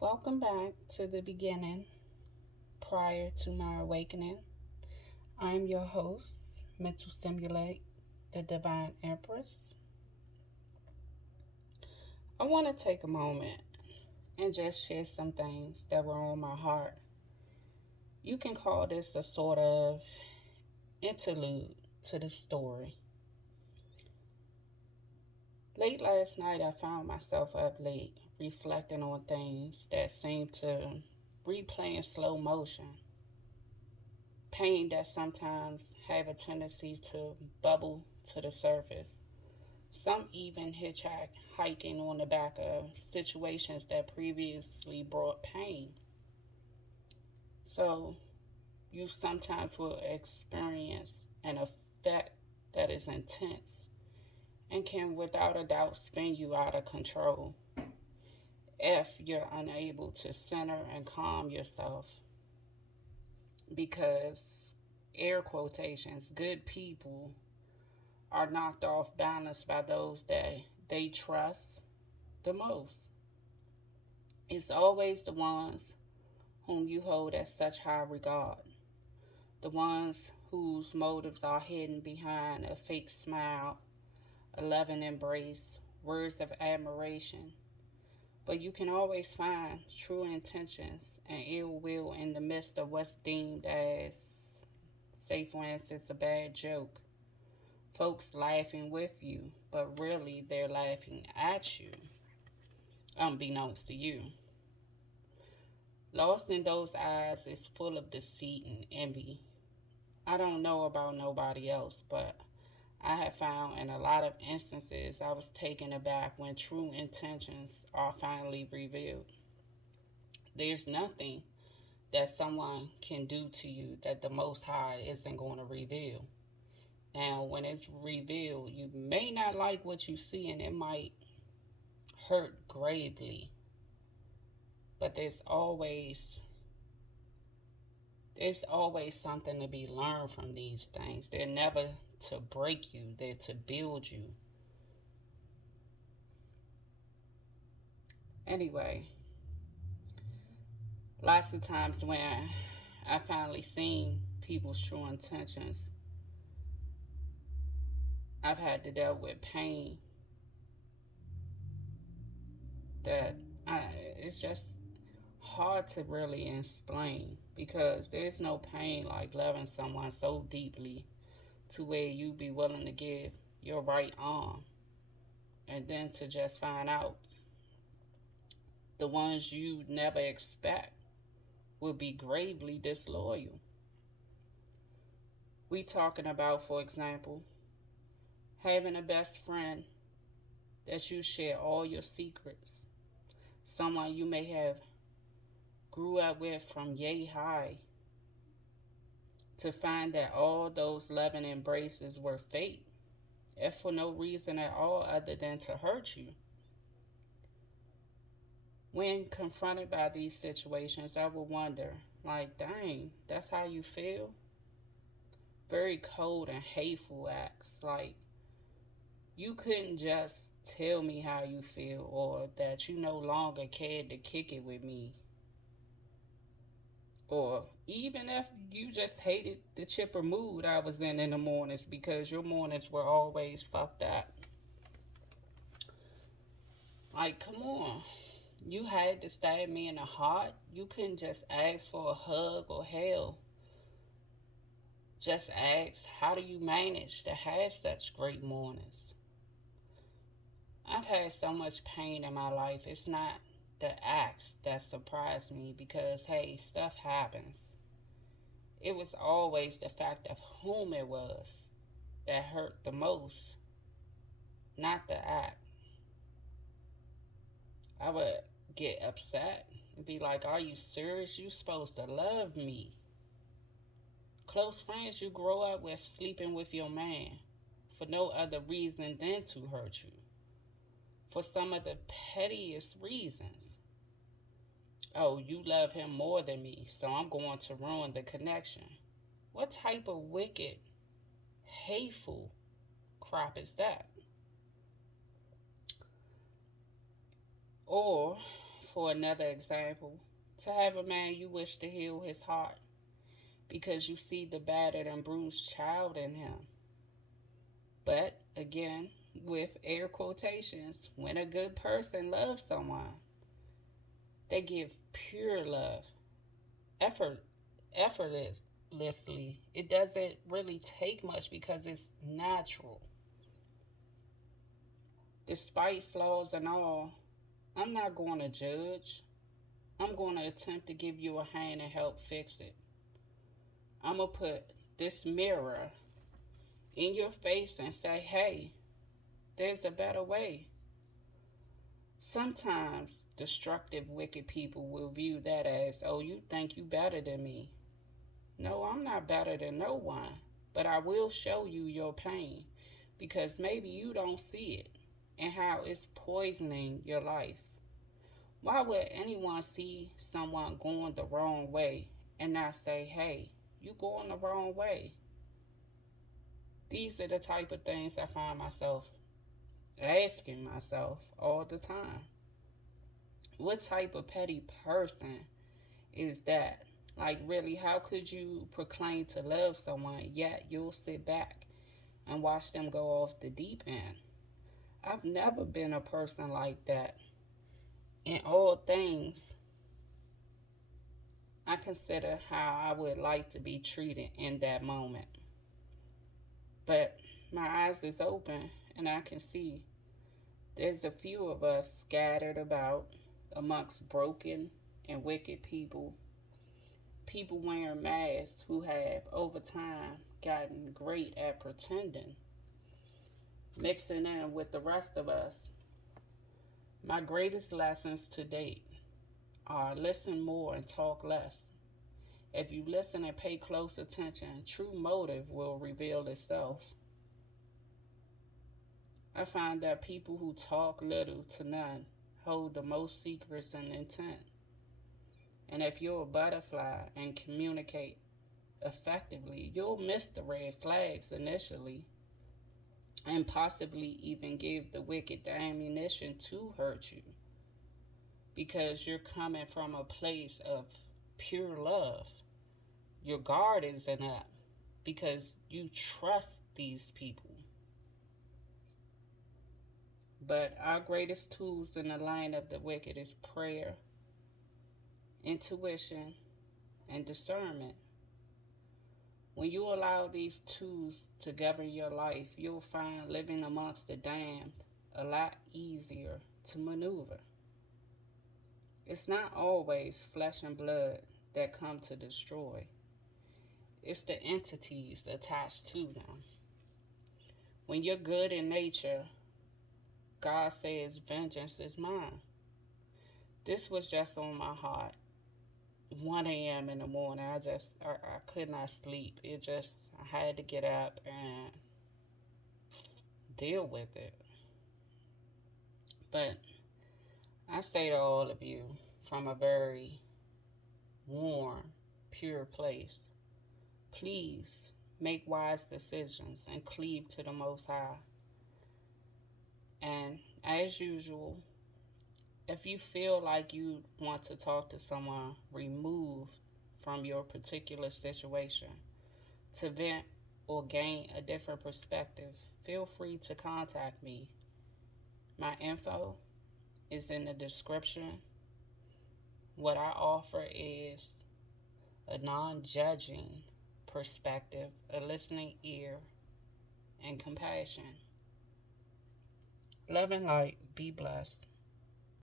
Welcome back to the beginning prior to my awakening. I'm your host, Mental Stimulate, the Divine Empress. I want to take a moment and just share some things that were on my heart. You can call this a sort of interlude to the story. Late last night, I found myself up late, reflecting on things that seemed to replay in slow motion. Pain that sometimes have a tendency to bubble to the surface. Some even hitchhike hiking on the back of situations that previously brought pain. So you sometimes will experience an effect that is intense and can without a doubt spin you out of control if you're unable to center and calm yourself because air quotations good people are knocked off balance by those that they trust the most. It's always the ones whom you hold at such high regard, the ones whose motives are hidden behind a fake smile, a loving embrace, words of admiration. But you can always find true intentions and ill will in the midst of what's deemed as, say for instance, a bad joke. Folks laughing with you, but really they're laughing at you, unbeknownst to you. Lost in those eyes is full of deceit and envy. I don't know about nobody else, but I have found in a lot of instances I was taken aback when true intentions are finally revealed. There's nothing that someone can do to you that the Most High isn't going to reveal. Now, when it's revealed, you may not like what you see and it might hurt gravely, but there's always something to be learned from these things. They're never to break you, they're to build you. Anyway, lots of times when I finally seen people's true intentions, I've had to deal with pain that I, it's just hard to really explain because there's no pain like loving someone so deeply to where you be willing to give your right arm and then to just find out the ones you never expect will be gravely disloyal. We talking about, for example, having a best friend that you share all your secrets, someone you may have grew up with from yay high, to find that all those loving embraces were fake, if for no reason at all other than to hurt you. When confronted by these situations, I would wonder, like, dang, that's how you feel? Very cold and hateful acts. Like, you couldn't just tell me how you feel or that you no longer cared to kick it with me. Or even if you just hated the chipper mood I was in the mornings because your mornings were always fucked up. Like, come on. You had to stab me in the heart. You couldn't just ask for a hug or hell. Just ask, how do you manage to have such great mornings? I've had so much pain in my life. It's not the acts that surprised me because, hey, stuff happens. It was always the fact of whom it was that hurt the most, not the act. I would get upset and be like, are you serious? You supposed to love me. Close friends you grow up with sleeping with your man for no other reason than to hurt you. For some of the pettiest reasons. Oh, you love him more than me, so I'm going to ruin the connection. What type of wicked, hateful crap is that? Or, For another example, to have a man you wish to heal his heart because you see the battered and bruised child in him. But again, with air quotations, when a good person loves someone, they give pure love, effort, effortlessly. It doesn't really take much because it's natural. Despite flaws and all, I'm not going to judge. I'm going to attempt to give you a hand and help fix it. I'm going to put this mirror in your face and say, hey, there's a better way. Sometimes destructive, wicked people will view that as, oh, you think you better than me. No, I'm not better than no one, but I will show you your pain because maybe you don't see it and how it's poisoning your life. Why would anyone see someone going the wrong way and not say, hey, you going the wrong way? These are the type of things I find myself asking myself all the time. What type of petty person is that? Like, really, how could you proclaim to love someone, yet you'll sit back and watch them go off the deep end? I've never been a person like that. In all things, I consider how I would like to be treated in that moment. But my eyes is open and I can see there's a few of us scattered about amongst broken and wicked people. People wearing masks who have, over time, gotten great at pretending, mixing in with the rest of us. My greatest lessons to date are listen more and talk less. If you listen and pay close attention, true motive will reveal itself. I find that people who talk little to none hold the most secrets and intent. And if you're a butterfly and communicate effectively, you'll miss the red flags initially and possibly even give the wicked the ammunition to hurt you because you're coming from a place of pure love. Your guard isn't up because you trust these people. But our greatest tools in the line of the wicked is prayer, intuition, and discernment. When you allow these tools to govern your life, you'll find living amongst the damned a lot easier to maneuver. It's not always flesh and blood that come to destroy. It's the entities attached to them. When you're good in nature, God says, vengeance is mine. This was just on my heart. 1 a.m. in the morning, I could not sleep. I had to get up and deal with it. But I say to all of you from a very warm, pure place, please make wise decisions and cleave to the Most High. And as usual, if you feel like you want to talk to someone removed from your particular situation to vent or gain a different perspective, feel free to contact me. My info is in the description. What I offer is a non-judging perspective, a listening ear, and compassion. Love and light. Be blessed.